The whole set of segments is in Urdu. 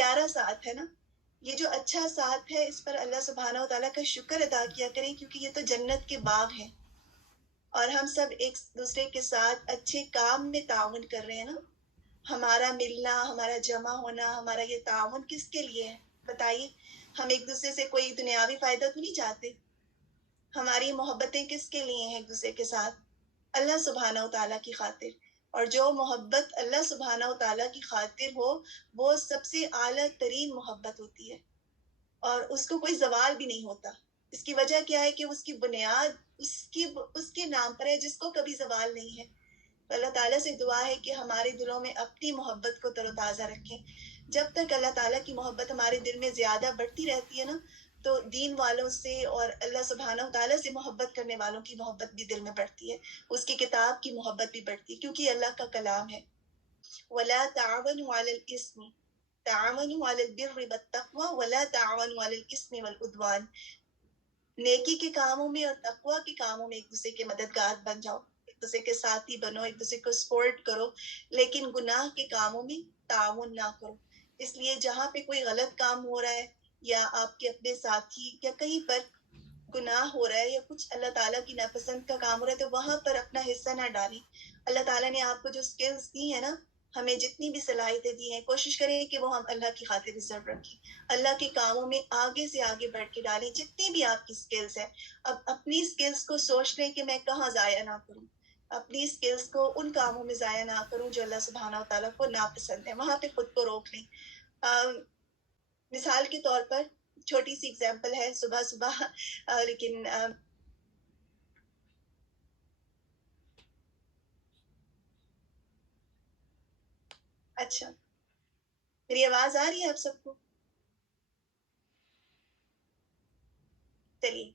پیارا ساتھ ہے نا، یہ جو اچھا ساتھ ہے، اس پر اللہ سبحانہ و تعالیٰ کا شکر ادا کیا کریں، کیونکہ یہ تو جنت کے باغ ہیں، اور ہم سب ایک دوسرے کے ساتھ اچھے کام میں تعاون کر رہے ہیں نا. ہمارا ملنا، ہمارا جمع ہونا، ہمارا یہ تعاون کس کے لیے ہے بتائیے؟ ہم ایک دوسرے سے کوئی دنیاوی فائدہ تو نہیں چاہتے. ہماری محبتیں کس کے لیے ہیں ایک دوسرے کے ساتھ؟ اللہ سبحانہ و تعالیٰ کی خاطر. اور جو محبت اللہ سبحانہ و تعالیٰ کی خاطر ہو وہ سب سے اعلیٰ ترین محبت ہوتی ہے، اور اس کو کوئی زوال بھی نہیں ہوتا. اس کی وجہ کیا ہے کہ اس کی بنیاد اس کے نام پر ہے جس کو کبھی زوال نہیں ہے. تو اللہ تعالیٰ سے دعا ہے کہ ہمارے دلوں میں اپنی محبت کو تر و تازہ رکھیں. جب تک اللہ تعالیٰ کی محبت ہمارے دل میں زیادہ بڑھتی رہتی ہے نا، تو دین والوں سے اور اللہ سبحانہ و تعالیٰ سے محبت کرنے والوں کی محبت بھی دل میں بڑھتی ہے، اس کی کتاب کی محبت بھی بڑھتی ہے، کیونکہ یہ اللہ کا کلام ہے. وَلَا تَعَوَنُوا عَلَى الْإِثْمِ تَعَوَنُوا عَلَى الْبِرِّ وَالتَّقْوَى وَلَا تَعَوَنُوا عَلَى الْإِثْمِ وَالْعُدْوَانِ. نیکی کے کاموں میں اور تقویٰ کے کاموں میں ایک دوسرے کے مددگار بن جاؤ، ایک دوسرے کے ساتھی بنو، ایک دوسرے کو سپورٹ کرو، لیکن گناہ کے کاموں میں تعاون نہ کرو. اس لیے جہاں پہ کوئی غلط کام ہو رہا ہے، یا آپ کے اپنے ساتھی یا کہیں پر گناہ ہو رہا ہے، یا کچھ اللہ تعالیٰ کی ناپسند کا کام ہو رہا ہے، تو وہاں پر اپنا حصہ نہ ڈالیں. اللہ تعالیٰ نے آپ کو جو سکلز دی ہیں نا، ہمیں جتنی بھی صلاحیتیں دی ہیں، کوشش کریں کہ وہ ہم اللہ کی خاطر ریزرو رکھیں، اللہ کے کاموں میں آگے سے آگے بڑھ کے ڈالیں جتنی بھی آپ کی سکلز ہیں. اب اپنی سکلز کو سوچ لیں کہ میں کہاں ضائع نہ کروں، اپنی سکلز کو ان کاموں میں ضائع نہ کروں جو اللہ سبحانہ و تعالیٰ کو ناپسند ہے، وہاں پہ خود کو روک لیں. مثال کے طور پر چھوٹی سی اگزامپل ہے، صبح صبح لیکن اچھا میری آواز آ رہی ہے آپ سب کو؟ چلیے.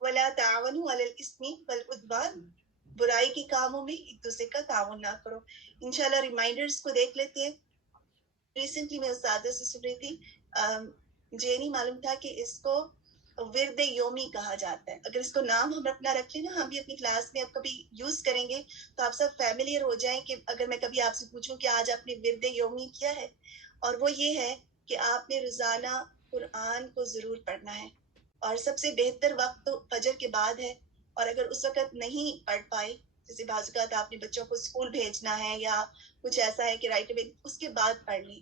وَلَا تَعَوَنُوا عَلَى الْإِثْمِ وَالْعُدْوَانِ، برائی کے کاموں میں ایک دوسرے کا تعاون نہ کرو. انشاءاللہ ریمائنڈرز کو دیکھ لیتے ہیں. ریسنٹلی میں استاد سے سن رہی تھی، مجھے نہیں معلوم تھا کہ اس کو ورد یومی کہا جاتا ہے. اگر اس کو نام ہم اپنا رکھ لیں نا، ہم بھی اپنی کلاس میں اب کبھی یوز کریں گے تو آپ سب فیملیئر ہو جائیں کہ اگر میں کبھی آپ سے پوچھوں کہ آج آپ نے ورد یومی کیا ہے، اور وہ یہ ہے کہ آپ نے روزانہ قرآن کو ضرور پڑھنا ہے، اور سب سے بہتر وقت تو فجر کے بعد ہے. اور اگر اس وقت نہیں پڑھ پائے، جیسے بعض اوقات آپ نے بچوں کو اسکول بھیجنا ہے یا کچھ ایسا ہے کہ رائٹ اوے، اس کے بعد پڑھ لیں.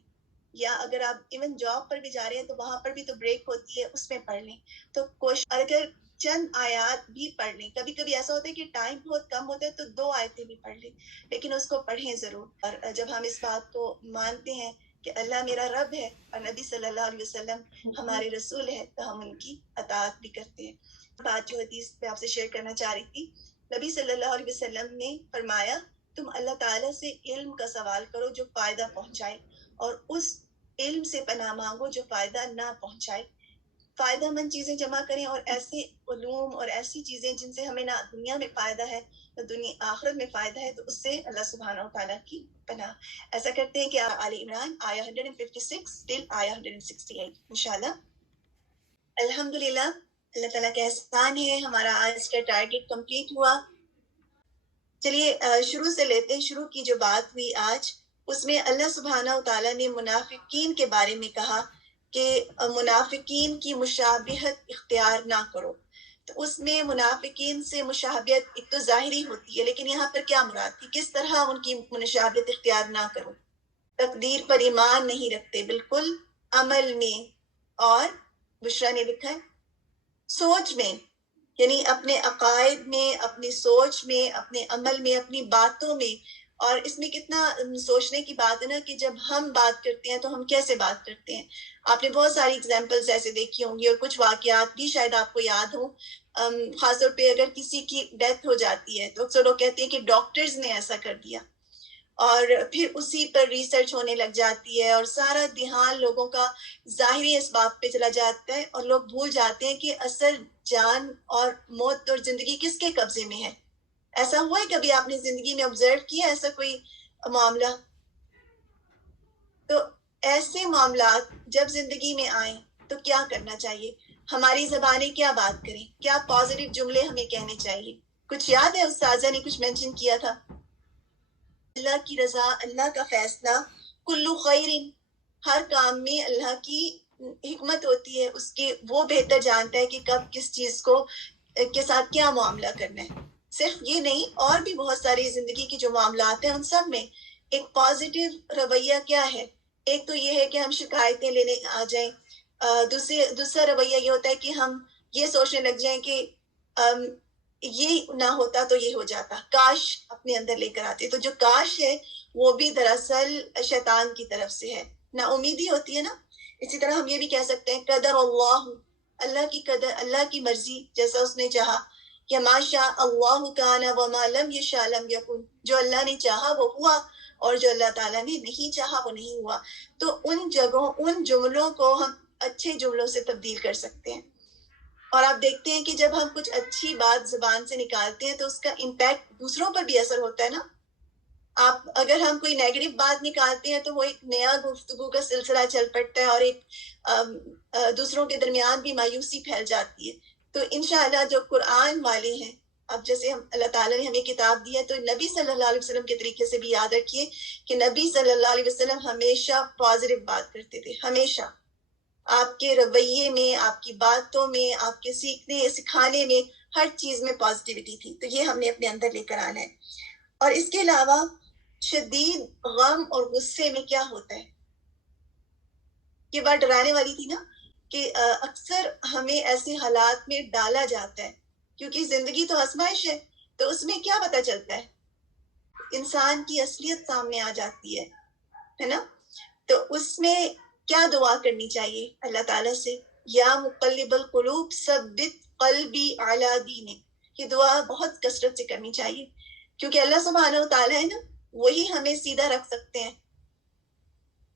یا اگر آپ ایون جاب پر بھی جا رہے ہیں تو وہاں پر بھی تو بریک ہوتی ہے، اس میں پڑھ لیں. تو کوشش، اگر چند آیات بھی پڑھ لیں، کبھی کبھی ایسا ہوتا ہے کہ ٹائم بہت کم ہوتا ہے تو 2 آیتیں بھی پڑھ لیں، لیکن اس کو پڑھیں ضرور. اور جب ہم اس بات کو مانتے ہیں کہ اللہ میرا رب ہے اور نبی صلی اللہ علیہ وسلم ہمارے رسول ہے، تو ہم ان کی اطاعت بھی کرتے ہیں. بات جو حدیث میں آپ سے شیئر کرنا چاہ رہی تھی، نبی صلی اللہ علیہ وسلم نے فرمایا تم اللہ تعالیٰ سے علم کا سوال کرو جو فائدہ پہنچائے، اور اس علم سے پناہ مانگو جو فائدہ نہ پہنچائے. فائدہ مند چیزیں جمع کریں، اور ایسے علوم اور ایسی چیزیں جن سے ہمیں نہ دنیا میں فائدہ ہے نہ دنیا آخرت میں فائدہ ہے، تو اس سے اللہ سبحانہ و تعالیٰ کی پناہ. ایسا کرتے ہیں کہ آل عمران آیہ 156 till آیہ 168 انشاءاللہ. الحمدللہ، اللہ تعالیٰ کا احسان ہے، ہمارا آج کا ٹارگیٹ کمپلیٹ ہوا. چلیے شروع سے لیتے ہیں. شروع کی جو بات ہوئی آج، اس میں اللہ سبحانہ و تعالیٰ نے منافقین کے بارے میں کہا کہ منافقین کی مشابہت اختیار نہ کرو. تو اس میں منافقین سے مشابہت ایک تو ظاہری ہوتی ہے، لیکن یہاں پر کیا مراد تھی، کس طرح ان کی مشابہت اختیار نہ کرو؟ تقدیر پر ایمان نہیں رکھتے، بالکل عمل میں، اور بشرا نے لکھا ہے سوچ میں، یعنی اپنے عقائد میں، اپنی سوچ میں، اپنے عمل میں، اپنی باتوں میں. اور اس میں کتنا سوچنے کی بات ہے نا کہ جب ہم بات کرتے ہیں تو ہم کیسے بات کرتے ہیں. آپ نے بہت ساری اگزامپلز ایسے دیکھی ہوں گی، اور کچھ واقعات بھی شاید آپ کو یاد ہوں. خاص طور پہ اگر کسی کی ڈیتھ ہو جاتی ہے تو اکثر لوگ کہتے ہیں کہ ڈاکٹرز نے ایسا کر دیا، اور پھر اسی پر ریسرچ ہونے لگ جاتی ہے، اور سارا دھیان لوگوں کا ظاہری اسباب پہ چلا جاتا ہے، اور لوگ بھول جاتے ہیں کہ اصل جان اور موت اور زندگی کس کے قبضے میں ہے. ایسا ہوا ہے کبھی آپ نے زندگی میں آبزرو کیا ایسا کوئی معاملہ؟ تو ایسے معاملات جب زندگی میں آئیں تو کیا کرنا چاہیے؟ ہماری زبانیں کیا بات کریں، کیا پازیٹیو جملے ہمیں کہنے چاہیے؟ کچھ یاد ہے؟ استاذہ نے کچھ مینشن کیا تھا. اللہ کی رضا، اللہ کا فیصلہ، کلو خیر، ہر کام میں اللہ کی حکمت ہوتی ہے، اس کے وہ بہتر جانتا ہے کہ کب کس چیز کو کے ساتھ کیا معاملہ کرنا ہے. صرف یہ نہیں، اور بھی بہت ساری زندگی کی جو معاملات ہیں ان سب میں ایک پازیٹیو رویہ کیا ہے. ایک تو یہ ہے کہ ہم شکایتیں لینے آ جائیں. دوسرا رویہ یہ ہوتا ہے کہ ہم یہ سوچنے لگ جائیں کہ یہ نہ ہوتا تو یہ ہو جاتا، کاش اپنے اندر لے کر آتے. تو جو کاش ہے وہ بھی دراصل شیطان کی طرف سے ہے، نا امیدی ہوتی ہے نا. اسی طرح ہم یہ بھی کہہ سکتے ہیں قدر اللہ، اللہ کی قدر، اللہ کی مرضی، جیسا اس نے چاہا کہ ما شاء اللہ کان وما لم یشاء لم یکن، جو اللہ نے چاہا وہ ہوا اور جو اللہ تعالیٰ نے نہیں چاہا وہ نہیں ہوا. تو ان جگہوں، ان جملوں کو ہم اچھے جملوں سے تبدیل کر سکتے ہیں. اور آپ دیکھتے ہیں کہ جب ہم کچھ اچھی بات زبان سے نکالتے ہیں تو اس کا امپیکٹ دوسروں پر بھی اثر ہوتا ہے نا. آپ اگر ہم کوئی نیگیٹو بات نکالتے ہیں تو وہ ایک نیا گفتگو کا سلسلہ چل پڑتا ہے اور ایک دوسروں کے درمیان بھی مایوسی پھیل جاتی ہے. تو انشاءاللہ جو قرآن والے ہیں، اب جیسے اللہ تعالیٰ نے ہمیں کتاب دی ہے تو نبی صلی اللہ علیہ وسلم کے طریقے سے بھی یاد رکھیے کہ نبی صلی اللہ علیہ وسلم ہمیشہ پازیٹیو بات کرتے تھے. ہمیشہ آپ کے رویے میں، آپ کی باتوں میں، آپ کے سیکھنے سکھانے میں، ہر چیز میں پازیٹیوٹی تھی. تو یہ ہم نے اپنے اندر لے کر آنا ہے. اور اس کے علاوہ شدید غم اور غصے میں کیا ہوتا ہے، یہ بات ڈرانے والی تھی نا، کہ اکثر ہمیں ایسے حالات میں ڈالا جاتا ہے کیونکہ زندگی تو آزمائش ہے. تو اس میں کیا پتہ چلتا ہے، انسان کی اصلیت سامنے آ جاتی ہے نا. تو اس میں کیا دعا کرنی چاہیے اللہ تعالیٰ سے، یا مقلب القلوب ثبت قلبی علی دینک. یہ دعا بہت کثرت سے کرنی چاہیے کیونکہ اللہ سبحانہ و تعالیٰ ہے نا، وہی ہمیں سیدھا رکھ سکتے ہیں.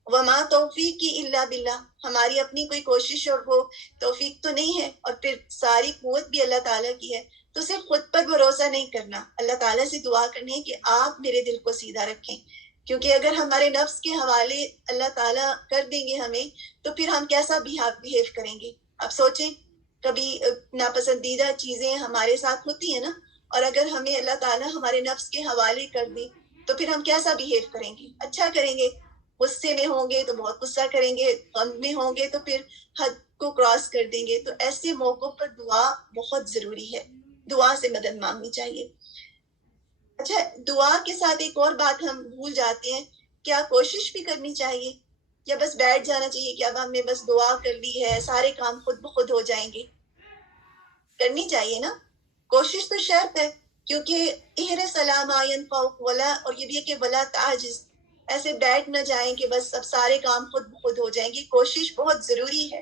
وما توفیقی الا باللہ، ہماری اپنی کوئی کوشش اور وہ توفیق تو نہیں ہے، اور پھر ساری قوت بھی اللہ تعالیٰ کی ہے. تو صرف خود پر بھروسہ نہیں کرنا، اللہ تعالیٰ سے دعا کرنی ہے کہ آپ میرے دل کو سیدھا رکھیں. کیونکہ اگر ہمارے نفس کے حوالے اللہ تعالیٰ کر دیں گے ہمیں تو پھر ہم کیسا بہیو کریں گے. اب سوچیں، کبھی ناپسندیدہ چیزیں ہمارے ساتھ ہوتی ہیں نا، اور اگر ہمیں اللہ تعالیٰ ہمارے نفس کے حوالے کر دیں تو پھر ہم کیسا بہیو کریں گے. اچھا کریں گے، غصے میں ہوں گے تو بہت غصہ کریں گے، غم میں ہوں گے تو پھر حد کو کراس کر دیں گے. تو ایسے موقعوں پر دعا بہت ضروری ہے، دعا سے مدد مانگنی چاہیے. اچھا، دعا کے ساتھ ایک اور بات ہم بھول جاتے ہیں، کیا کوشش بھی کرنی چاہیے یا بس بیٹھ جانا چاہیے کہ اب ہم نے بس دعا کر لی ہے سارے کام خود بخود ہو جائیں گے. کرنی چاہیے نا، کوشش تو شرط ہے، کیونکہ احرص علی ما ينفعک ولا، اور یہ بھی ہے کہ ولا تعجز، ایسے بیٹھ نہ جائیں کہ بس اب سارے کام خود بخود ہو جائیں گے. کوشش بہت ضروری ہے،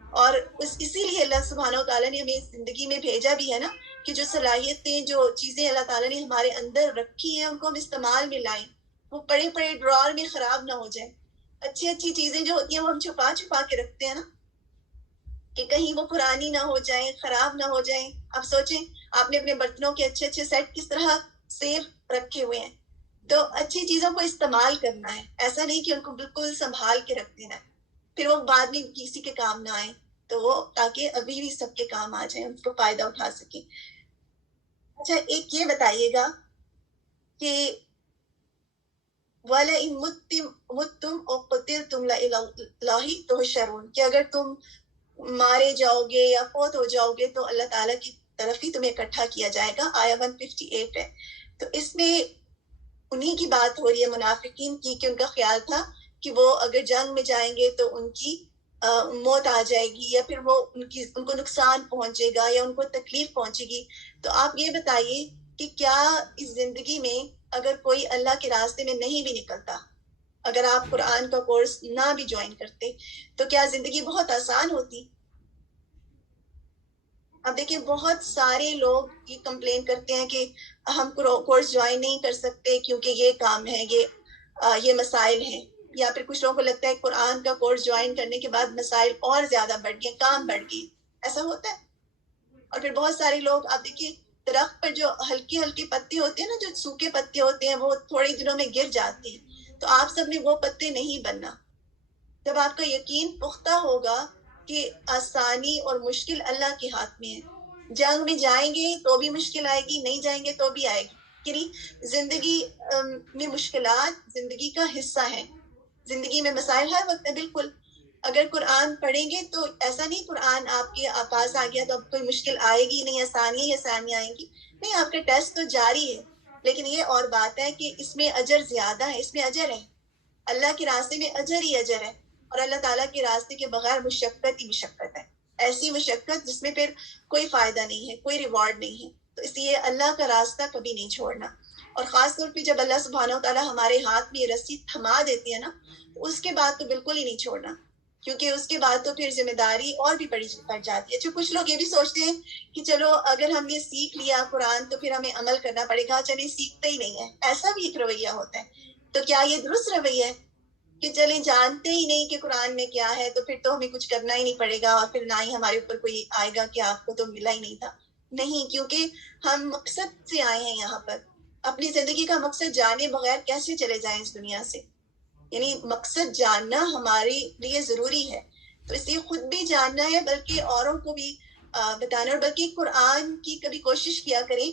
اور اسی لیے اللہ سبحانہ و تعالیٰ نے ہمیں زندگی میں بھیجا بھی ہے نا، کہ جو صلاحیتیں، جو چیزیں اللہ تعالیٰ نے ہمارے اندر رکھی ہیں ان کو ہم استعمال میں لائیں، وہ پڑے پڑے ڈرار میں خراب نہ ہو جائیں. اچھی اچھی چیزیں جو ہوتی ہیں وہ ہم چھپا چھپا کے رکھتے ہیں نا، کہ کہیں وہ پرانی نہ ہو جائیں، خراب نہ ہو جائیں. اب سوچیں، آپ نے اپنے برتنوں کے اچھے اچھے سیٹ کس طرح سیف رکھے ہوئے ہیں. تو اچھی چیزوں کو استعمال کرنا ہے، ایسا نہیں کہ ان کو بالکل سنبھال کے رکھ دینا ہے پھر وہ بعد میں کسی کے کام نہ آئیں. تو وہ تاکہ ابھی بھی سب کے کام آ جائیں، اس کو فائدہ اٹھا سکیں. اچھا، ایک یہ بتائیے گا کہ وَلَئِن مُتُّمْ أَوْ قُتِلْتُمْ لَإِلَى اللَّهِ تُحْشَرُونَ، کہ اگر تم مارے جاؤ گے یا فوت ہو جاؤ گے تو اللہ تعالیٰ کی طرف ہی تمہیں اکٹھا کیا جائے گا. آیا 158 ہے. تو اس میں انہی کی بات ہو رہی ہے، منافقین کی، کہ ان کا خیال تھا کہ وہ اگر جنگ میں جائیں گے تو ان کی موت آ جائے گی، یا پھر وہ ان کو نقصان پہنچے گا یا ان کو تکلیف پہنچے گی. تو آپ یہ بتائیے کہ کیا اس زندگی میں اگر کوئی اللہ کے راستے میں نہیں بھی نکلتا، اگر آپ قرآن کا کورس نہ بھی جوائن کرتے، تو کیا زندگی بہت آسان ہوتی؟ اب دیکھیں، بہت سارے لوگ یہ کمپلین کرتے ہیں کہ ہم کورس جوائن نہیں کر سکتے کیونکہ یہ کام ہے، یہ مسائل ہیں. یا پھر کچھ لوگوں کو لگتا ہے قرآن کا کورس جوائن کرنے کے بعد مسائل اور زیادہ بڑھ گئے، کام بڑھ گئی. ایسا ہوتا ہے. اور پھر بہت سارے لوگ، آپ دیکھیے درخت پر جو ہلکی ہلکی پتے ہوتے ہیں نا، جو سوکھے پتے ہوتے ہیں، وہ تھوڑے دنوں میں گر جاتے ہیں. تو آپ سب نے وہ پتے نہیں بننا. جب آپ کا یقین پختہ ہوگا کہ آسانی اور مشکل اللہ کے ہاتھ میں ہے، جنگ میں جائیں گے تو بھی مشکل آئے گی، نہیں جائیں گے تو بھی آئے گی. یعنی زندگی میں مشکلات زندگی کا حصہ ہیں. زندگی میں مسائل ہر وقت ہے بالکل. اگر قرآن پڑھیں گے تو ایسا نہیں قرآن آپ کے پاس آ گیا تو اب کوئی مشکل آئے گی نہیں, آسانی ہی آسانی آئیں گی. نہیں, آپ کا ٹیسٹ تو جاری ہے, لیکن یہ اور بات ہے کہ اس میں اجر زیادہ ہے, اس میں اجر ہے, اللہ کے راستے میں اجر ہی اجر ہے, اور اللہ تعالیٰ کے راستے کے بغیر مشقت ہی مشقت ہے, ایسی مشقت جس میں پھر کوئی فائدہ نہیں ہے, کوئی ریوارڈ نہیں ہے. تو اس لیے اللہ کا راستہ کبھی نہیں چھوڑنا, اور خاص طور پہ جب اللہ سبحانہ و تعالیٰ ہمارے ہاتھ میں یہ رسی تھما دیتی ہے نا, تو اس کے بعد تو بالکل ہی نہیں چھوڑنا, کیونکہ اس کے بعد تو پھر ذمہ داری اور بھی بڑی پڑ جاتی ہے. جو کچھ لوگ یہ بھی سوچتے ہیں کہ چلو اگر ہم نے سیکھ لیا قرآن تو پھر ہمیں عمل کرنا پڑے گا, چلے سیکھتے ہی نہیں ہے, ایسا بھی ایک رویہ ہوتا ہے. تو کیا یہ درست رویہ ہے کہ چلیں جانتے ہی نہیں کہ قرآن میں کیا ہے تو پھر تو ہمیں کچھ کرنا ہی نہیں پڑے گا, اور پھر نہ ہی ہمارے اوپر کوئی آئے گا کہ آپ کو تو ملا ہی نہیں تھا. نہیں, کیونکہ ہم مقصد سے آئے ہیں یہاں پر, اپنی زندگی کا مقصد جانے بغیر کیسے چلے جائیں اس دنیا سے, یعنی مقصد جاننا ہمارے لیے ضروری ہے. تو اس لیے خود بھی جاننا ہے بلکہ اوروں کو بھی بتانا, اور بلکہ قرآن کی کبھی کوشش کیا کریں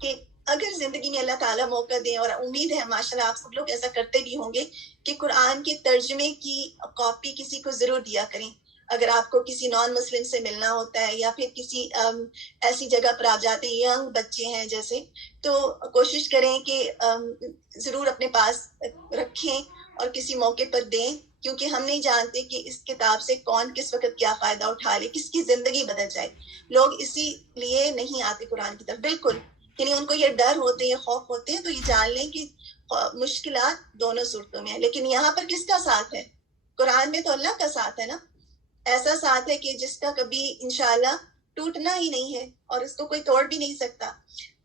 کہ اگر زندگی میں اللہ تعالیٰ موقع دیں, اور امید ہے ماشاءاللہ آپ سب لوگ ایسا کرتے بھی ہوں گے کہ قرآن کے ترجمے کی کاپی کسی کو ضرور دیا کریں. اگر آپ کو کسی نان مسلم سے ملنا ہوتا ہے یا پھر کسی ایسی جگہ پر آپ جاتے ہیں, ینگ بچے ہیں جیسے, تو کوشش کریں کہ ضرور اپنے پاس رکھیں اور کسی موقع پر دیں, کیونکہ ہم نہیں جانتے کہ اس کتاب سے کون کس وقت کیا فائدہ اٹھا لے, کس کی زندگی بدل جائے. لوگ اسی لیے نہیں آتے قرآن کی طرف بالکل, یعنی ان کو یہ ڈر ہوتے ہیں, یہ خوف ہوتے ہیں, تو یہ جان لیں کہ مشکلات دونوں صورتوں میں ہیں. لیکن یہاں پر کس کا ساتھ ہے؟ قرآن میں تو اللہ کا ساتھ ہے نا, ایسا ساتھ ہے کہ جس کا کبھی انشاءاللہ ٹوٹنا ہی نہیں ہے, اور اس کو کوئی توڑ بھی نہیں سکتا.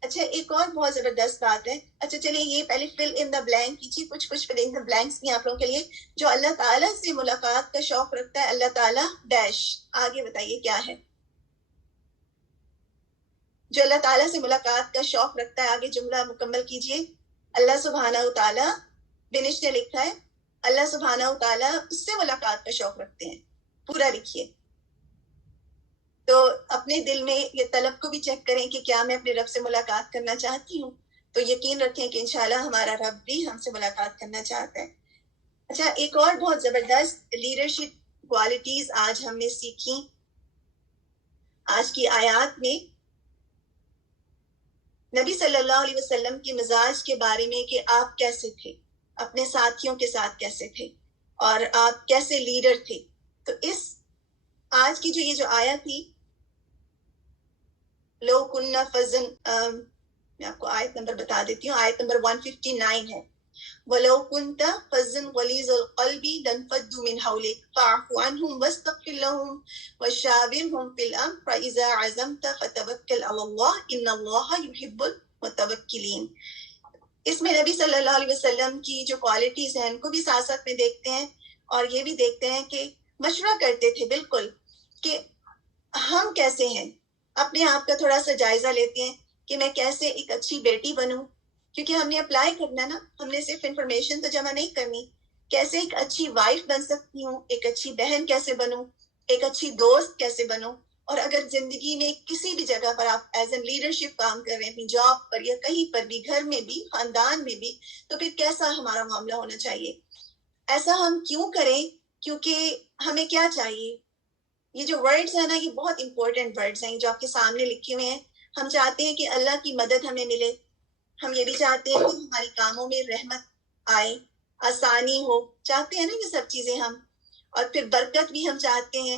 اچھا, ایک اور بہت زبردست بات ہے. اچھا چلیے یہ پہلے فل ان دا بلینک کیجیے, کچھ فل ان دا بلینکس بھی آپ لوگوں کے لیے. جو اللہ تعالیٰ سے ملاقات کا شوق رکھتا ہے, اللہ تعالیٰ ڈیش, آگے بتائیے کیا ہے؟ جو اللہ تعالیٰ سے ملاقات کا شوق رکھتا ہے, آگے جملہ مکمل کیجیے. اللہ سبحانہ و تعالیٰ, بنش نے لکھا ہے, اللہ سبحانہ و تعالیٰ اس سے ملاقات کا شوق رکھتے ہیں, پورا لکھیے. تو اپنے دل میں یہ طلب کو بھی چیک کریں کہ کیا میں اپنے رب سے ملاقات کرنا چاہتی ہوں, تو یقین رکھیں کہ انشاءاللہ ہمارا رب بھی ہم سے ملاقات کرنا چاہتا ہے. اچھا, ایک اور بہت زبردست لیڈرشپ کوالٹیز آج ہم نے سیکھی آج کی آیات میں. نبی صلی اللہ علیہ وسلم کے مزاج کے بارے میں کہ آپ کیسے تھے, اپنے ساتھیوں کے ساتھ کیسے تھے, اور آپ کیسے لیڈر تھے. تو اس آج کی جو آیت تھی, لو کننا فزن, میں آپ کو آیت نمبر بتا دیتی ہوں, آیت نمبر 159 ہے. وَلَوْ كُنْتَ فَزًّا غَلِيظَ الْقَلْبِ لَانفَضُّوا مِنْ حَوْلِكَ فَاعْفُ عَنْهُمْ وَاسْتَغْفِرْ لَهُمْ وَشَاوِرْهُمْ فِي الْأَمْرِ فَإِذَا عَزَمْتَ فَتَوَكَّلْ عَلَى اللَّهِ إِنَّ اللَّهَ يُحِبُّ الْمُتَوَكِّلِينَ. اس میں نبی صلی اللہ علیہ وسلم کی جو کوالٹیز ہیں ان کو بھی ساتھ ساتھ میں دیکھتے ہیں, اور یہ بھی دیکھتے ہیں کہ مشورہ کرتے تھے بالکل کہ ہم کیسے ہیں, اپنے آپ کا تھوڑا سا جائزہ لیتے ہیں کہ میں کیسے ایک اچھی بیٹی بنوں, کیونکہ ہم نے اپلائی کرنا نا, ہم نے صرف انفارمیشن تو جمع نہیں کرنی. کیسے ایک اچھی وائف بن سکتی ہوں, ایک اچھی بہن کیسے بنوں, ایک اچھی دوست کیسے بنوں. اور اگر زندگی میں کسی بھی جگہ پر آپ ایز اے لیڈرشپ کام کر رہے ہیں, اپنی جاب پر یا کہیں پر بھی, گھر میں بھی, خاندان میں بھی, تو پھر کیسا ہمارا معاملہ ہونا چاہیے. ایسا ہم کیوں کریں, کیونکہ ہمیں کیا چاہیے. یہ جو ورڈز ہیں نا, یہ بہت امپورٹنٹ ورڈز ہیں جو آپ کے سامنے لکھے ہوئے ہیں. ہم چاہتے ہیں کہ اللہ کی مدد ہمیں ملے, ہم یہ بھی چاہتے ہیں کہ ہمارے کاموں میں رحمت آئے, آسانی ہو, چاہتے ہیں نا یہ سب چیزیں ہم. اور پھر برکت بھی ہم چاہتے ہیں,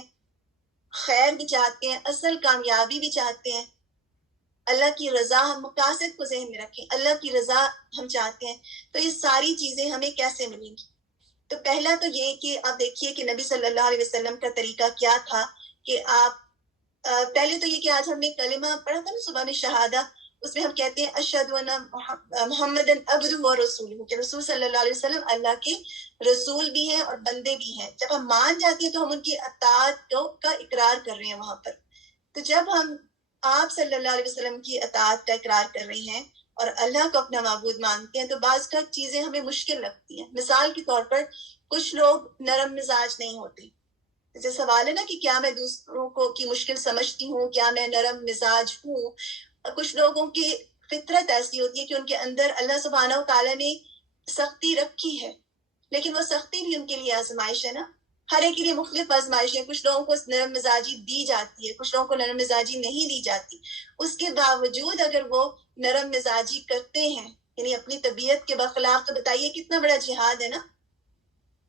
خیر بھی چاہتے ہیں, اصل کامیابی بھی چاہتے ہیں, اللہ کی رضا, ہم مقاصد کو ذہن میں رکھیں, اللہ کی رضا ہم چاہتے ہیں. تو یہ ساری چیزیں ہمیں کیسے ملیں گی؟ تو پہلا تو یہ کہ آپ دیکھیے کہ نبی صلی اللہ علیہ وسلم کا طریقہ کیا تھا کہ آپ پہلے تو یہ کہ آج ہم نے کلمہ پڑھا تھا نا صبح میں, شہادہ, اس میں ہم کہتے ہیں اشہد ان محمد عبدہ و رسولہ, کہ رسول صلی اللہ علیہ وسلم اللہ کے رسول بھی ہیں اور بندے بھی ہیں. جب ہم مان جاتے ہیں تو ہم ان کی اطاعت کا اقرار کر رہے ہیں وہاں پر. تو جب ہم آپ صلی اللہ علیہ وسلم کی اطاعت کا اقرار کر رہے ہیں اور اللہ کو اپنا معبود مانتے ہیں, تو بعض کا چیزیں ہمیں مشکل لگتی ہیں. مثال کے طور پر کچھ لوگ نرم مزاج نہیں ہوتے. جیسے سوال ہے نا کہ کیا میں دوسروں کو کی مشکل سمجھتی ہوں, کیا میں نرم مزاج ہوں. کچھ لوگوں کی فطرت ایسی ہوتی ہے کہ ان کے اندر اللہ سبحانہ و تعالیٰ نے سختی رکھی ہے, لیکن وہ سختی بھی ان کے لیے آزمائش ہے نا. ہر ایک کے لیے مختلف آزمائشیں. کچھ لوگوں کو نرم مزاجی دی جاتی ہے, کچھ لوگوں کو نرم مزاجی نہیں دی جاتی. اس کے باوجود اگر وہ نرم مزاجی کرتے ہیں, یعنی اپنی طبیعت کے برخلاف, تو بتائیے کتنا بڑا جہاد ہے نا.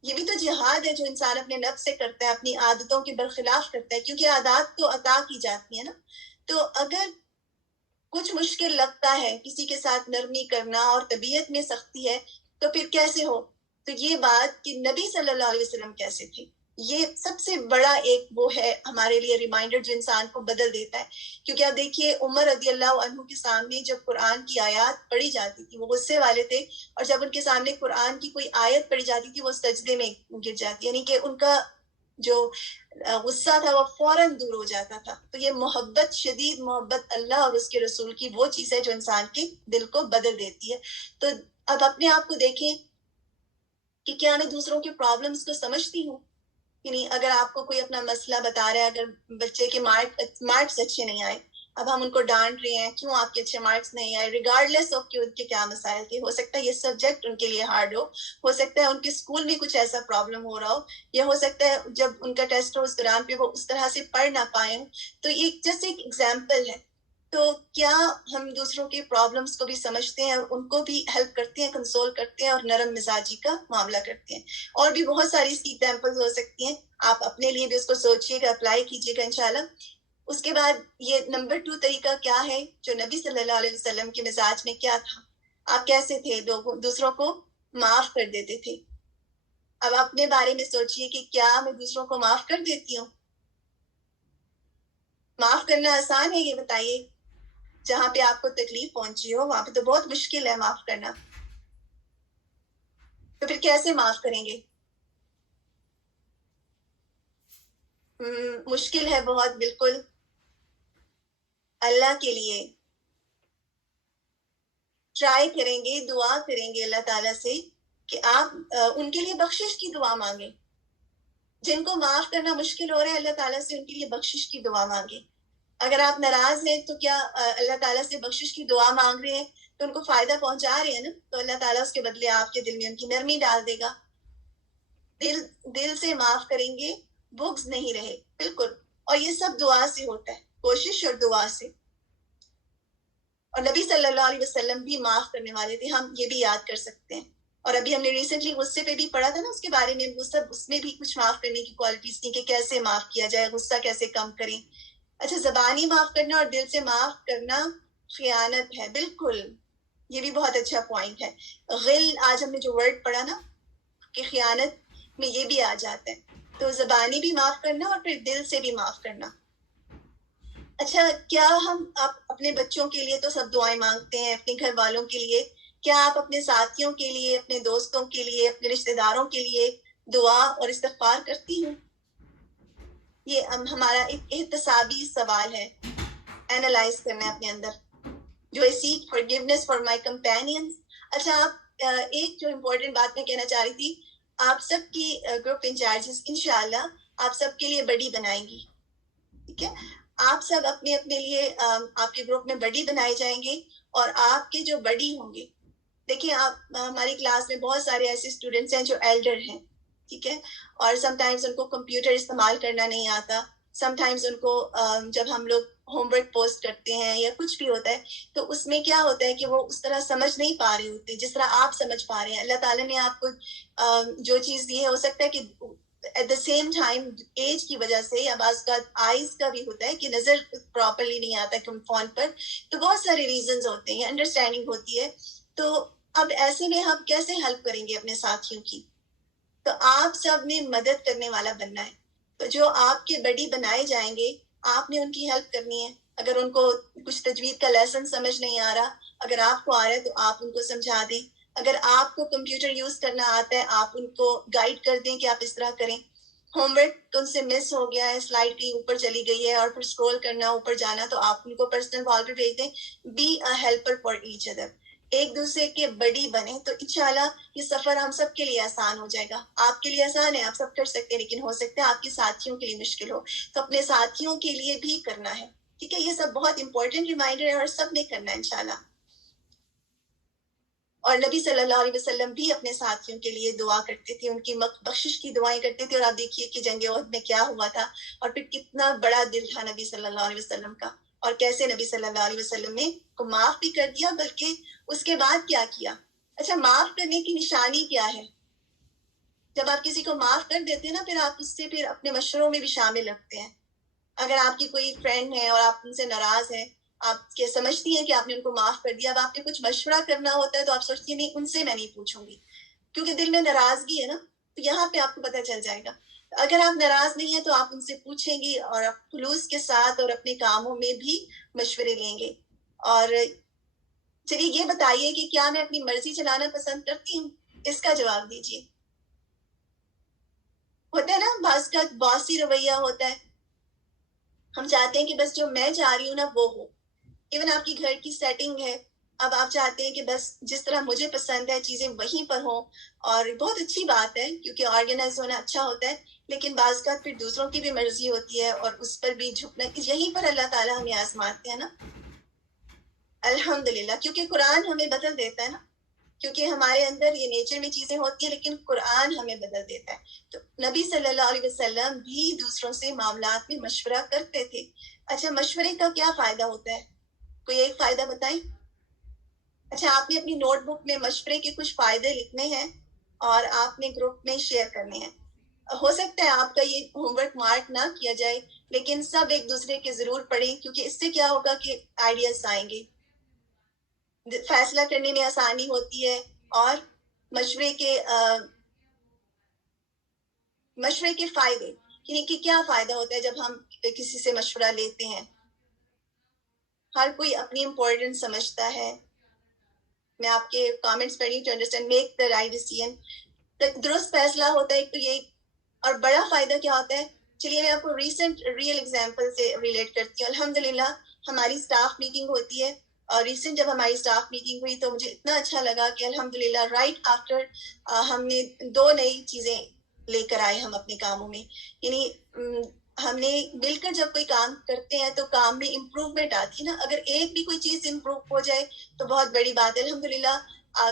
یہ بھی تو جہاد ہے جو انسان اپنے نفس سے کرتا ہے, اپنی عادتوں کے برخلاف کرتا ہے, کیونکہ عادات تو عطا کی جاتی ہیں نا. تو اگر کچھ مشکل لگتا ہے کسی کے ساتھ نرمی کرنا اور طبیعت میں سختی ہے, تو پھر کیسے ہو؟ تو یہ بات کہ نبی صلی اللہ علیہ وسلم کیسے تھے, یہ سب سے بڑا ایک وہ ہے ہمارے لیے ریمائنڈر جو انسان کو بدل دیتا ہے. کیونکہ آپ دیکھیے عمر رضی اللہ عنہ کے سامنے جب قرآن کی آیات پڑھی جاتی تھی وہ غصے والے تھے, اور جب ان کے سامنے قرآن کی کوئی آیت پڑھی جاتی تھی وہ سجدے میں گر جاتی, یعنی کہ ان کا جو غصہ تھا وہ فوراً دور ہو جاتا تھا. تو یہ محبت, شدید محبت اللہ اور اس کے رسول کی وہ چیز ہے جو انسان کے دل کو بدل دیتی ہے. تو اب اپنے آپ کو دیکھیں کہ کیا میں دوسروں کے پرابلمس کو سمجھتی ہوں. یعنی اگر آپ کو کوئی اپنا مسئلہ بتا رہا ہے, اگر بچے کے مارکس اچھے نہیں آئے, اب ہم ان کو ڈانٹ رہے ہیں کیوں آپ کے اچھے مارکس نہیں آئے, ریگارڈلیس آف کہ ان کے کیا مسائل تھے. ہو سکتا ہے یہ سبجیکٹ ان کے لیے ہارڈ ہو سکتا ہے ان کے اسکول میں کچھ ایسا پرابلم ہو رہا ہو, یا ہو سکتا ہے جب ان کا ٹیسٹ ہو اس دوران پہ وہ اس طرح سے پڑھ نہ پائے ہوں. تو یہ جیسے ایک ایگزامپل ہے. تو کیا ہم دوسروں کے پرابلمس کو بھی سمجھتے ہیں اور ان کو بھی ہیلپ کرتے ہیں, کنسول کرتے ہیں اور نرم مزاجی کا معاملہ کرتے ہیں؟ اور بھی بہت ساری اس کی ایگزامپلز ہو سکتی ہیں, آپ اپنے لیے بھی اس کو سوچیے گا, اپلائی کیجیے گا انشاءاللہ. اس کے بعد یہ نمبر 2 طریقہ کیا ہے جو نبی صلی اللہ علیہ وسلم کے مزاج میں کیا تھا, آپ کیسے تھے, دوسروں کو معاف کر دیتے تھے. اب اپنے بارے میں سوچیے کہ کیا میں دوسروں کو معاف کر دیتی ہوں؟ معاف کرنا آسان ہے یہ بتائیے؟ جہاں پہ آپ کو تکلیف پہنچی ہو وہاں پہ تو بہت مشکل ہے معاف کرنا. تو پھر کیسے معاف کریں گے؟ مشکل ہے بہت, بالکل. اللہ کے لیے ٹرائی کریں گے, دعا کریں گے اللہ تعالیٰ سے کہ آپ ان کے لیے بخشش کی دعا مانگیں. جن کو معاف کرنا مشکل ہو رہا ہے اللہ تعالیٰ سے ان کے لیے بخشش کی دعا مانگیں. اگر آپ ناراض ہیں تو کیا اللہ تعالیٰ سے بخشش کی دعا مانگ رہے ہیں تو ان کو فائدہ پہنچا رہے ہیں نا, تو اللہ تعالیٰ اس کے بدلے آپ کے دل میں ان کی نرمی ڈال دے گا. دل سے معاف کریں گے, بغض نہیں رہے, بالکل. اور یہ سب دعا سے ہوتا ہے, کوشش اور دعا سے. اور نبی صلی اللہ علیہ وسلم بھی معاف کرنے والے تھے, ہم یہ بھی یاد کر سکتے ہیں. اور ابھی ہم نے ریسنٹلی غصے پہ بھی پڑھا تھا نا, اس کے بارے میں اس میں بھی کچھ معاف کرنے کی کوالٹیز تھیں کہ کیسے معاف کیا جائے, غصہ کیسے کم کریں. اچھا, زبانی معاف کرنا اور دل سے معاف کرنا خیانت ہے, بالکل. یہ بھی بہت اچھا پوائنٹ ہے. غل, آج ہم نے جو ورڈ پڑھا نا کہ خیانت میں یہ بھی آ جاتا ہے. تو زبانی بھی معاف کرنا اور پھر دل سے بھی معاف کرنا. اچھا, کیا ہم اپنے بچوں کے لیے تو سب دعائیں مانگتے ہیں, اپنے گھر والوں کے لیے, کیا آپ اپنے ساتھیوں کے لیے, اپنے دوستوں کے لیے, اپنے رشتہ داروں کے لیے دعا اور استغفار کرتی ہوں؟ یہ ہمارا ایک احتسابی سوال ہے, اینالائز کرنا ہے اپنے اندر. جو سیک forgiveness for my companions. اچھا, آپ ایک جو امپورٹنٹ بات میں کہنا چاہ رہی تھی, آپ سب کی گروپ انچارجز انشاءاللہ آپ سب کے لیے بڑی بنائیں گی, ٹھیک ہے؟ آپ سب اپنے اپنے لیے آپ کے گروپ میں بڑی بنائے جائیں گے, اور آپ کے جو بڑی ہوں گے, دیکھیں آپ ہماری کلاس میں بہت سارے ایسے اسٹوڈنٹس ہیں جو ایلڈر ہیں, ٹھیک ہے, اور سم ٹائمز ان کو کمپیوٹر استعمال کرنا نہیں آتا, سم ٹائمز ان کو جب ہم لوگ ہوم ورک پوسٹ کرتے ہیں یا کچھ بھی ہوتا ہے تو اس میں کیا ہوتا ہے کہ وہ اس طرح سمجھ نہیں پا رہے ہوتے جس طرح آپ سمجھ پا رہے ہیں. اللہ تعالیٰ نے آپ کو جو چیز دی ہے, ہو سکتا ہے کہ at the same time age کی وجہ سے یا بعض کا آئیز کا بھی ہوتا ہے کہ نظر پراپرلی نہیں آتا کہ فون پر, تو بہت سارے ریزنز ہوتے ہیں, انڈرسٹینڈنگ ہوتی ہے. تو اب ایسے میں ہم کیسے ہیلپ کریں گے اپنے ساتھیوں کی؟ تو آپ سب نے مدد کرنے والا بننا ہے. تو جو آپ کے بڑی بنائے جائیں گے آپ نے ان کی ہیلپ کرنی ہے. اگر ان کو کچھ تجوید کا لیسن سمجھ نہیں آ رہا, اگر آپ کو آ رہا ہے تو آپ ان کو سمجھا دیں. اگر آپ کو کمپیوٹر یوز کرنا آتا ہے آپ ان کو گائیڈ کر دیں کہ آپ اس طرح کریں. ہوم ورک ان سے مس ہو گیا ہے, سلائڈ کی اوپر چلی گئی ہے اور پھر اسکرول کرنا اوپر جانا, تو آپ ان کو پرسنل کال پہ بھیج دیں. Be a helper for each other, ایک دوسرے کے بڑی بنے, تو انشاءاللہ یہ سفر ہم سب کے لیے آسان ہو جائے گا. آپ کے لیے آسان ہے, آپ سب کر سکتے ہیں, لیکن ہو سکتا ہے آپ کے ساتھیوں کے لیے مشکل ہو, تو اپنے ساتھیوں کے لیے بھی کرنا ہے, ٹھیک ہے؟ یہ سب بہت امپورٹنٹ ریمائنڈر ہے اور سب نے کرنا ہے انشاءاللہ. اور نبی صلی اللہ علیہ وسلم بھی اپنے ساتھیوں کے لیے دعا کرتے تھے، ان کی بخشش کی دعائیں کرتے تھے. اور آپ دیکھیے کہ جنگ احد میں کیا ہوا تھا، اور پھر کتنا بڑا دل تھا نبی صلی اللہ علیہ وسلم کا، اور کیسے نبی صلی اللہ علیہ وسلم نے کو معاف بھی کر دیا، بلکہ اس کے بعد کیا کیا. اچھا، معاف کرنے کی نشانی کیا ہے؟ جب آپ کسی کو معاف کر دیتے ہیں نا، پھر آپ اس سے پھر اپنے مشوروں میں بھی شامل رکھتے ہیں. اگر آپ کی کوئی فرینڈ ہے اور آپ ان سے ناراض ہیں، آپ کے سمجھتی ہیں کہ آپ نے ان کو معاف کر دیا، اب آپ نے کچھ مشورہ کرنا ہوتا ہے تو آپ سوچتی ہیں نہیں، ان سے میں نہیں پوچھوں گی، کیونکہ دل میں ناراضگی ہے نا. تو یہاں پہ آپ کو پتہ چل جائے گا. اگر آپ ناراض نہیں ہیں تو آپ ان سے پوچھیں گی، اور آپ خلوص کے ساتھ اور اپنے کاموں میں بھی مشورے لیں گے. اور چلیے یہ بتائیے کہ کیا میں اپنی مرضی چلانا پسند کرتی ہوں؟ اس کا جواب دیجیے. ہوتا ہے نا بعض کا باسی رویہ ہوتا ہے، ہم چاہتے ہیں کہ بس جو میں چاہ رہی ہوں نا وہ ہو. ایون آپ کی گھر کی سیٹنگ ہے، اب آپ چاہتے ہیں کہ بس جس طرح مجھے پسند ہے چیزیں وہیں پر ہوں، اور بہت اچھی بات ہے کیونکہ آرگنائز ہونا اچھا ہوتا ہے. لیکن بعض کا پھر دوسروں کی بھی مرضی ہوتی ہے اور اس پر بھی جھکنا، یہیں پر اللہ تعالیٰ ہمیں آزماتے ہیں نا. الحمدللہ، کیونکہ قرآن ہمیں بدل دیتا ہے نا، کیونکہ ہمارے اندر یہ نیچر میں چیزیں ہوتی ہیں لیکن قرآن ہمیں بدل دیتا ہے. تو نبی صلی اللہ علیہ وسلم بھی دوسروں سے معاملات میں مشورہ کرتے تھے. اچھا، مشورے کا کیا فائدہ ہوتا ہے؟ کوئی ایک فائدہ بتائیں. اچھا، آپ نے اپنی نوٹ بک میں مشورے کے کچھ فائدے لکھنے ہیں اور آپ نے گروپ میں شیئر کرنے ہیں. ہو سکتا ہے آپ کا یہ ہوم ورک مارک نہ کیا جائے، لیکن سب ایک دوسرے کے ضرور پڑھیں، کیونکہ اس سے کیا ہوگا کہ آئیڈیاز آئیں گے، فیصلہ کرنے میں آسانی ہوتی ہے. اور مشورے کے فائدے، یعنی کہ کیا فائدہ ہوتا ہے جب ہم کسی سے مشورہ لیتے ہیں. ہر کوئی اپنی امپورٹنس سمجھتا ہے. میں آپ کے کامنٹس پڑھ رہی ہوں. To understand make the right decision, درست فیصلہ ہوتا ہے ایک تو یہ. اور بڑا فائدہ کیا ہوتا ہے؟ چلیے میں آپ کو ریسنٹ ریئل ایگزامپل سے ریلیٹ کرتی ہوں. الحمدللہ ہماری اسٹاف میٹنگ ہوتی ہے، اور ریسنٹ جب ہماری اسٹاف میٹنگ ہوئی تو مجھے اتنا اچھا لگا کہ الحمدللہ رائٹ آفٹر ہم نے 2 نئی چیزیں لے کر آئے ہم اپنے کاموں میں. یعنی ہم نے مل کر جب کوئی کام کرتے ہیں تو کام میں امپروومنٹ آتی ہے نا. اگر ایک بھی کوئی چیز امپروو ہو جائے تو بہت بڑی بات ہے. الحمدللہ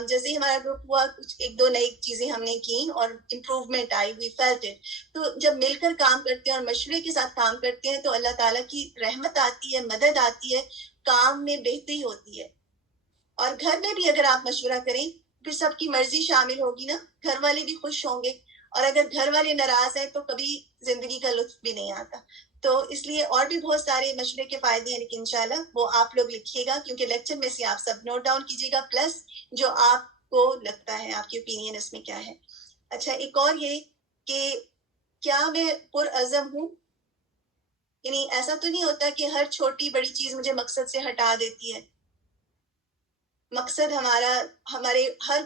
جیسے ہی ہمارا گروپ ہوا، کچھ 1-2 نئی چیزیں ہم نے کی اور امپروومنٹ آئی، وی فیلٹ اٹ. تو جب مل کر کام کرتے ہیں اور مشورے کے ساتھ کام کرتے ہیں تو اللہ تعالیٰ کی رحمت آتی ہے، مدد آتی ہے، کام میں بہتری ہوتی ہے. اور گھر میں بھی اگر آپ مشورہ کریں پھر سب کی مرضی شامل ہوگی نا، گھر والے بھی خوش ہوں گے. اور اگر گھر والے ناراض ہیں تو کبھی زندگی کا لطف بھی نہیں آتا. تو اس لیے اور بھی بہت سارے مشورے کے فائدے ہیں، لیکن انشاءاللہ وہ آپ لوگ لکھیے گا، کیونکہ لیکچر میں سے آپ سب نوٹ ڈاؤن کیجیے گا، پلس جو آپ کو لگتا ہے آپ کی اوپینین اس میں کیا ہے. اچھا، ایک اور یہ کہ کیا میں پرعزم ہوں؟ یعنی ایسا تو نہیں ہوتا کہ ہر چھوٹی بڑی چیز مجھے مقصد سے ہٹا دیتی ہے. مقصد ہمارے ہر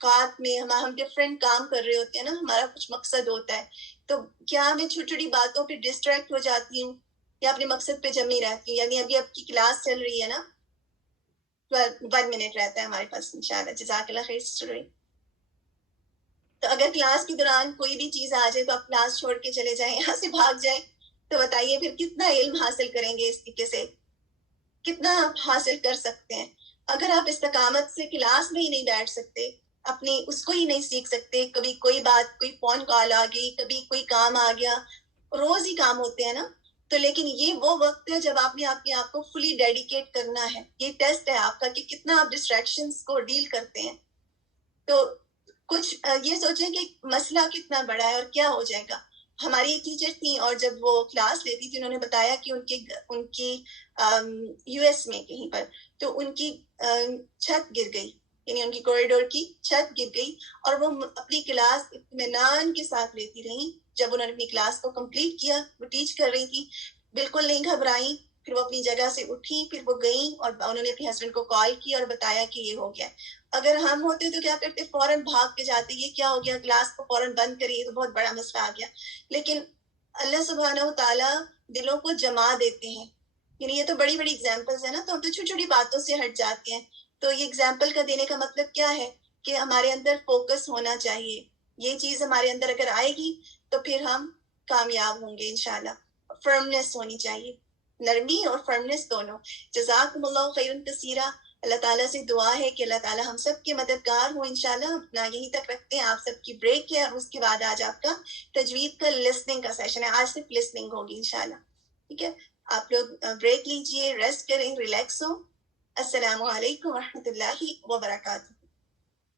کات میں ہم ڈفرینٹ کام کر رہے ہوتے ہیں نا، ہمارا کچھ مقصد ہوتا ہے. تو کیا میں چھوٹی چھوٹی باتوں پہ ڈسٹریکٹ ہو جاتی ہوں یا اپنے مقصد پہ جمی رہتی ہوں؟ یعنی ابھی آپ کی کلاس چل رہی ہے نا، 1 منٹ رہتا ہے ہمارے پاس انشاءاللہ. جزاک اللہ خیر سسٹر. تو اگر کلاس کے دوران کوئی بھی چیز آ جائے تو آپ کلاس چھوڑ کے چلے جائیں، یہاں سے بھاگ جائیں، تو بتائیے پھر کتنا علم حاصل کریں گے؟ اس طریقے سے کتنا حاصل کر سکتے ہیں؟ اگر آپ استقامت سے کلاس میں ہی نہیں بیٹھ سکتے، اپنی اس کو ہی نہیں سیکھ سکتے، کبھی کوئی بات، کوئی فون کال آ گئی، کبھی کوئی کام آ گیا، روز ہی کام ہوتے ہیں نا. تو لیکن یہ وہ وقت ہے جب آپ نے اپنے آپ کو فلی ڈیڈیکیٹ کرنا ہے. یہ ٹیسٹ ہے آپ کا کہ کتنا آپ ڈسٹریکشنز کو ڈیل کرتے ہیں. تو کچھ یہ سوچیں کہ مسئلہ کتنا بڑا ہے اور کیا ہو جائے گا. ہماری ایک ٹیچر تھی اور جب وہ کلاس لیتی تھی انہوں نے بتایا کہ ان کی یو ایس میں کہیں پر تو ان کی چھت گر گئی، یعنی ان کی کوریڈور کی چھت گر گئی، اور وہ اپنی کلاس اطمینان کے ساتھ لیتی رہی. جب انہوں نے اپنی کلاس کو کمپلیٹ کیا، وہ ٹیچ کر رہی تھی، بالکل نہیں گھبرائیں. پھر وہ اپنی جگہ سے اٹھی، پھر وہ گئیں اور انہوں نے اپنے ہسبینڈ کو کال کی اور بتایا کہ یہ ہو گیا. اگر ہم ہوتے تو کیا کرتے؟ فوراً بھاگ کے جاتے، یہ کیا ہو گیا، کلاس کو فوراً بند کریے، تو بہت بڑا مسئلہ آ گیا. لیکن اللہ سبحانہ تعالیٰ دلوں کو جما دیتے ہیں. یعنی یہ تو بڑی بڑی ایگزامپلز ہیں نا، تو ہم تو چھوٹی چھوٹی باتوں سے ہٹ جاتے ہیں. تو یہ ایگزامپل کا دینے کا مطلب کیا ہے کہ ہمارے اندر فوکس ہونا چاہیے. یہ چیز ہمارے اندر اگر آئے گی تو پھر ہم کامیاب ہوں گے انشاءاللہ. فرمنس ہونی چاہیے، نرمی اور فرمنس دونوں. جزاکم اللہ خیرا کثیرا. اللہ تعالیٰ سے دعا ہے کہ اللہ تعالیٰ ہم سب کے مددگار ہوں انشاءاللہ. اپنا یہیں تک رکھتے ہیں. آپ سب کی بریک ہے اور اس کے بعد آج آپ کا تجوید کا لسننگ کا سیشن ہے. آج صرف لسننگ ہوگی انشاءاللہ. ٹھیک ہے, آپ لوگ بریک لیجئے, ریسٹ کریں, ریلیکس ہو. السلام علیکم ورحمۃ اللہ وبرکاتہ.